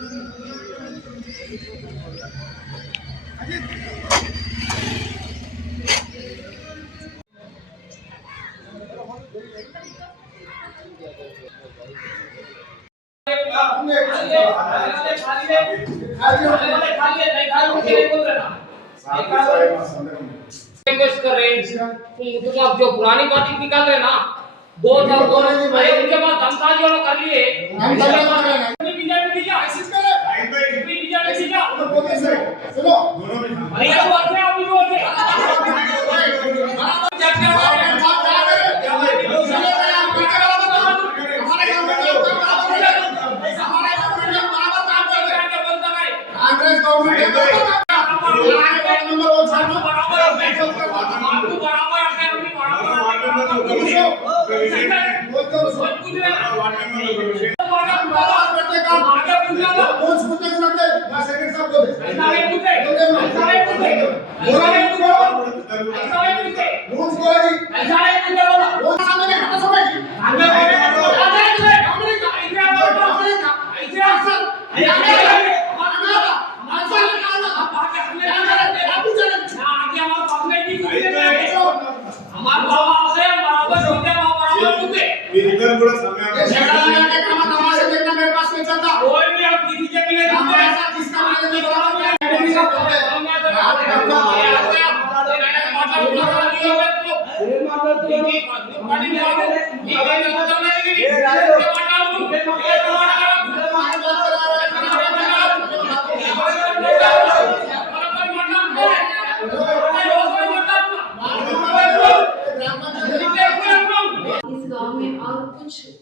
तुम अब जो पुरानी बात निकाल रहे ना दो उनके बाद दमसाजी वालों कर लिए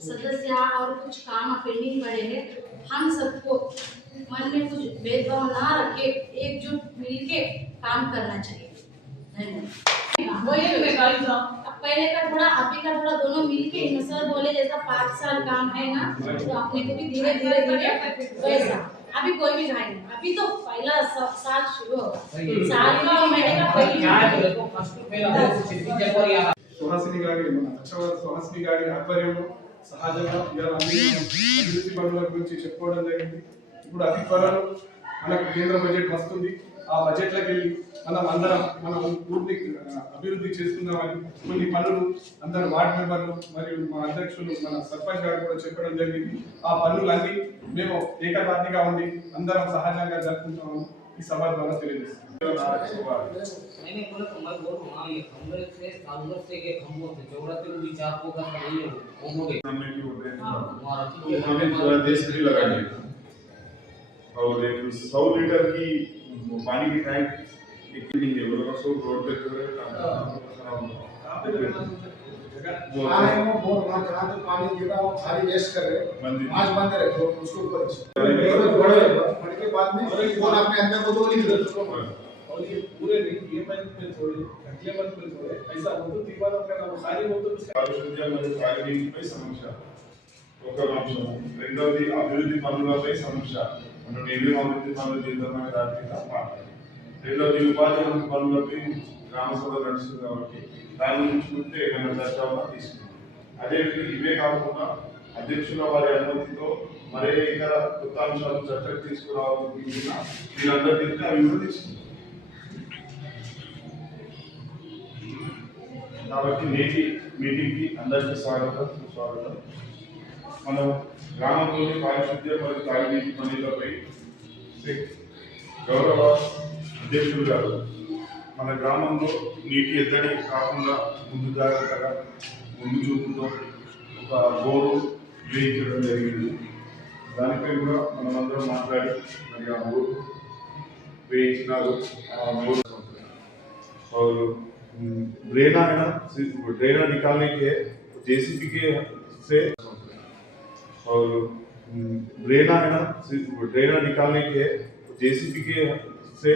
सदस्य और कुछ काम पेंडिंग पड़े हैं। हम सबको मन में कुछ भेदभाव ना रखे एकजुट मिलके काम करना चाहिए। धन्यवाद। पहले का थोड़ा अभी का थोड़ा दोनों मिलके सर बोले जैसा 5 साल काम है ना तो अपने को भी धीरे धीरे वैसा अभी कोई भी नहीं अभी तो पहला साल शुरू होगा साल का महीने का पहली సుహాసిని గారి సుహాసిని గారి ఆధ్వర్యంలో సహజంగా ఇవాళ అభివృద్ధి పనుల గురించి చెప్పుకోవడం జరిగింది. ఇప్పుడు అతి త్వరలో మనకు కేంద్ర బడ్జెట్ వస్తుంది. ఆ బడ్జెట్లోకి వెళ్ళి మనం అందరం మన ఊరిని అభివృద్ధి చేసుకుందామని కొన్ని పనులు అందరు వార్డు మెంబర్లు మరియు మా అధ్యక్షులు మన సర్పంచ్ గారు కూడా చెప్పడం జరిగింది. ఆ పనులన్నీ మేము ఏకతాటిగా ఉండి అందరం సహజంగా జరుపుకుంటామని ఈ సభ ద్వారా తెలియజేస్తాం. और एक 100 लीटर की पानी की टैंक एक नहीं है वो सो रोड पे पानी गिरा वो खाली वेस्ट कर रहे आज बंद रखो उसको ऊपर के बाद में और अपने अंदर को दो लीटर और ये पूरे नहीं ये पाइप पे थोड़े अगले मंथ पे थोड़े ऐसा हो तो तीन बार करना वो सारी हो तो పారిశుద్ధ్య మరియు తాగునీటిపై సమీక్ష ఒక అంశం. రెండవది అభివృద్ధి పనులపై సమీక్ష మనం ఏమేమి అభివృద్ధి పనులు చేద్దామనే దాని మీద మాట్లాడాలి. రెండవది ఉపాధి హామీ పనులపై గ్రామ సభ నడుస్తుంది కాబట్టి దాని గురించి ఉంటే ఏమైనా చర్చ తీసుకుంటాం. అదే ఇవే కాకుండా అధ్యక్షుల వారి అనుమతితో మరే ఇతర కొత్త అంశాలు చర్చకు తీసుకురావాలనుకుంటున్నా మీరందరూ తిరిగి అవి కూడా తీసుకుంటాం. కాబట్టి నేటి మీటింగ్కి అందరికీ స్వాగతం సుస్వాగతం. మనం గ్రామంలోని పారిశుద్ధ్య మరియు తాగునీటి పనులపై గౌరవ అధ్యక్షులు గారు మన గ్రామంలో నీటి ఎద్దడి కాకుండా ముందు జాగ్రత్తగా ముందు చూపుతో ఒక బోరు వేయించడం జరిగింది. దానిపై కూడా మనమందరం మాట్లాడి మరి ఆ బోరు వేయించినారు. ఆ బోరు और ड्रेना है ना ड्रेना निकालने के जेसीबी के से और ड्रेना है ना ड्रेना निकालने के जेसीबी के से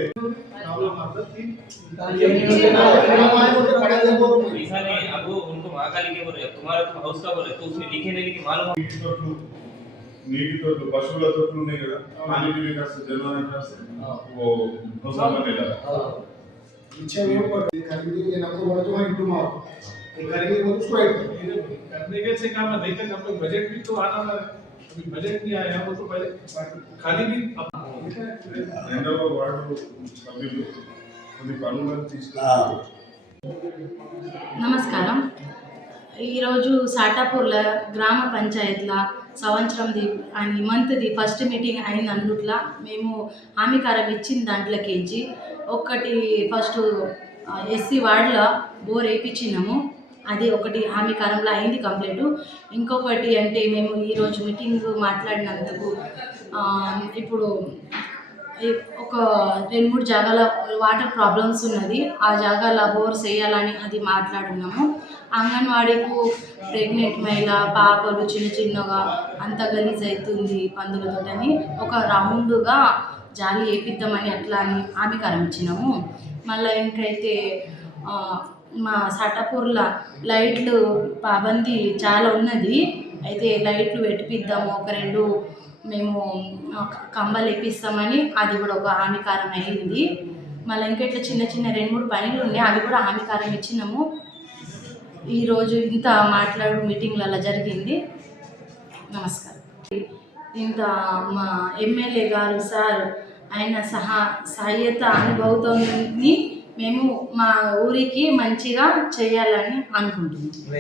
ऐसा नहीं अब उनको महाकाली के बोले तुम्हारा हाउस का बोले तो उसमें लिखे नहीं लिखे मालूम నీటి తోటలు పశువుల తోటలు ఉన్నాయి కదా పానీ పీने का जलवाने का वो नौसा बनेगा पीछे वो करेंगे ये नंबर वाला जो है इंटू मार ये करेंगे वो उसको ऐड करने के से काम नहीं तो हम लोग बजट भी तो आना है अभी बजट नहीं आया वो तो पहले खाली भी రెండవ వార్డు సభ్యులు కొన్ని పనులను తీసుకున్నారు. నమస్కారం. ఈరోజు సాటాపూర్ల గ్రామ పంచాయతీల సంవత్సరంది అని మంత్ది ఫస్ట్ మీటింగ్ అయిన అందుట్లో మేము హామీకారం ఇచ్చిన దాంట్లోకించి ఒకటి ఫస్ట్ ఎస్సీ వార్డులో బోర్ వేయించినాము. అది ఒకటి హామీకారంలో అయింది కంప్లీట్. ఇంకొకటి అంటే మేము ఈరోజు మీటింగ్ మాట్లాడినందుకు ఇప్పుడు ఒక 2-3 జాగాల వాటర్ ప్రాబ్లమ్స్ ఉన్నది. ఆ జాగాల బోర్ చేయాలని అది మాట్లాడున్నాము. అంగన్వాడీకు ప్రెగ్నెంట్ మహిళ పాపలు చిన్నగా అంత గలీజ్ అవుతుంది పందులతోటని ఒక రౌండ్గా జాలి వేపిద్దామని అట్లా అని హామీకారం ఇచ్చినాము. మళ్ళీ ఇంకైతే మా సాటాపూర్లో లైట్లు పాబందీ చాలా ఉన్నది. అయితే లైట్లు పెట్టిద్దాము, ఒక 2 మేము కంబాలు వేపిస్తామని అది కూడా ఒక హామీకారం అయింది. మళ్ళీ ఇంకా ఇట్లా చిన్న 2-3 పనులు ఉన్నాయి, అవి కూడా హామీకారం ఇచ్చినాము. ఈరోజు ఇంత మాట్లాడు మీటింగ్లలో జరిగింది. నమస్కారం. ఇంత మా ఎమ్మెల్యే గారు సార్ ఆయన సహాయత అనుభవంతోని మేము మా ఊరికి మంచిగా చేయాలని అనుకుంటున్నాం.